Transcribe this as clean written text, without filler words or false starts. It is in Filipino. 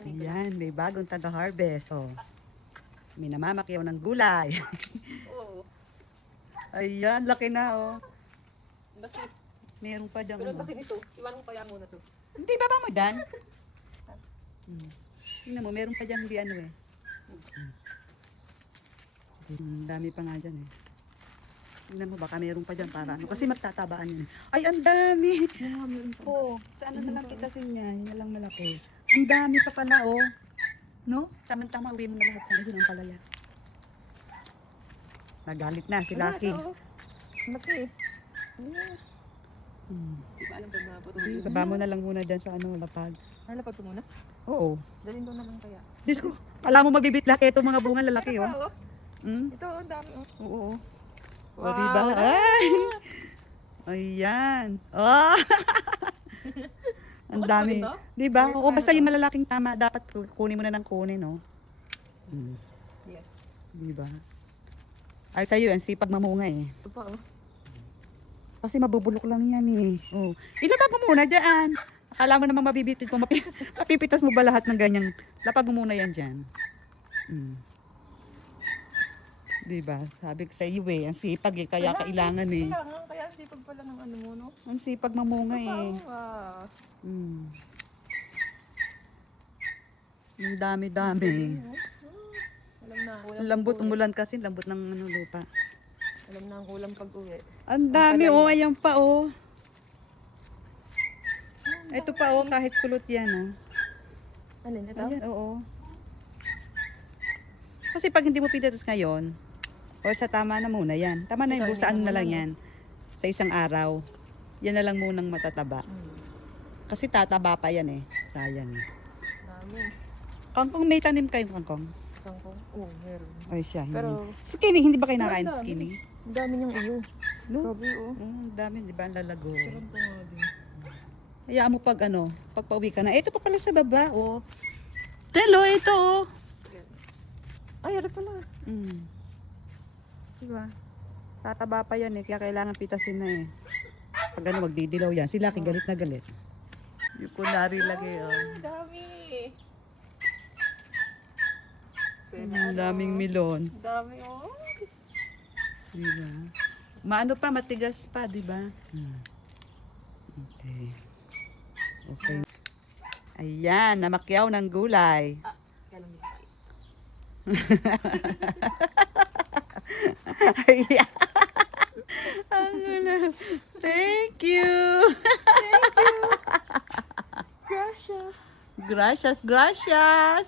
Ayan, may bagong taga-harvest. Oh. May namamakyaw ng gulay. Oo. Ayan, laki na oh. Bakit? Meron pa dyan. Pero Oh. bakit ito? Iwan mo kaya muna to. Hindi, baba mo dyan. Tingnan mo, meron pa dyan hindi ano eh. Dami pa nga dyan eh. Tingnan mo, baka meron pa dyan para ano. Kasi magtatabaan yun. Ay, ang dami. Oh, saan na lang kitasin yan? Yan lang malaki. Ang dami pa pala oh. No? Tama-tama, uwi mo na lahat ng yun ang palaya. Nagalit na si Lucky. Laki. Di ba alam pa na po ito? Baba mo na lang muna dyan sa ano, lapag. Nalapag ko muna? Oo. Dalhin ko na lang kaya. Diyos ko, alam mo mabibitla itong mga bunga lalaki oh. Ito, ang dami. Oo. O, Wow. diba? Ay! Ayan. Oh! Ang dami. Diba? Oo, basta yung malalaking tama, dapat kunin mo na ng kunin, no? Yes. Diba? Ay, sa'yo, ang sipag mamunga eh. Ito pa, oh. Kasi mabubulok lang yan eh. Oh. Ilapag mo muna dyan. Akala mo namang mabibitid ko. Mapipitas mo ba lahat ng ganyang? Lapag mo muna yan dyan. Diba? Sabi ko sa iyo eh, ang sipag eh, kaya kailangan eh. Kailangan, kaya sipag pala ng ano mo, no? Ang sipag mamunga eh. Wow. Ang dami-dami. Alam na, Ang lambot, umulan kasi, lambot ng ano, lupa. Alam na ang kulang pag-uwi. Ang dami oh, ayan pa oh. Ito pa oh, kahit kulot yan oh. Alin, ito? Ayan, oo. Kasi pag hindi mo pinatas ngayon, o sa tama na muna yan. Tama na yung busaan na lang yan. Sa isang araw. Yan na lang munang matataba. Kasi tataba pa yan eh. Sayang eh. Dami. Kangkong, may tanim kayong kangkong? Kangkong? Oo, meron. Ay siya. Hindi. Pero, Skinny, hindi ba kayo nakain Ang dami. skinny? ang dami niyang iyo. No? Grabe, oh. Ang dami, di ba? Ang lalago. Sarap pa nga din. Hayaan mo pag ano, pag pauwi ka na. Ito pa pala sa baba, oh. Telo, ito, oh. Ay, ano pala? Diba? Tataba pa yan eh, kaya kailangan pitasin na eh. Pag ano, magdidilaw yan. Sila galit na galit. Yung kunari lagi, oh. Dami. Ang daming milon. Dami, oh. Diba? Maano pa, matigas pa, diba? Okay. Okay. Ayan, namakyaw ng gulay. Ganun din. Ayan. Ang gulo. Thank you. Gracias. Gracias, gracias.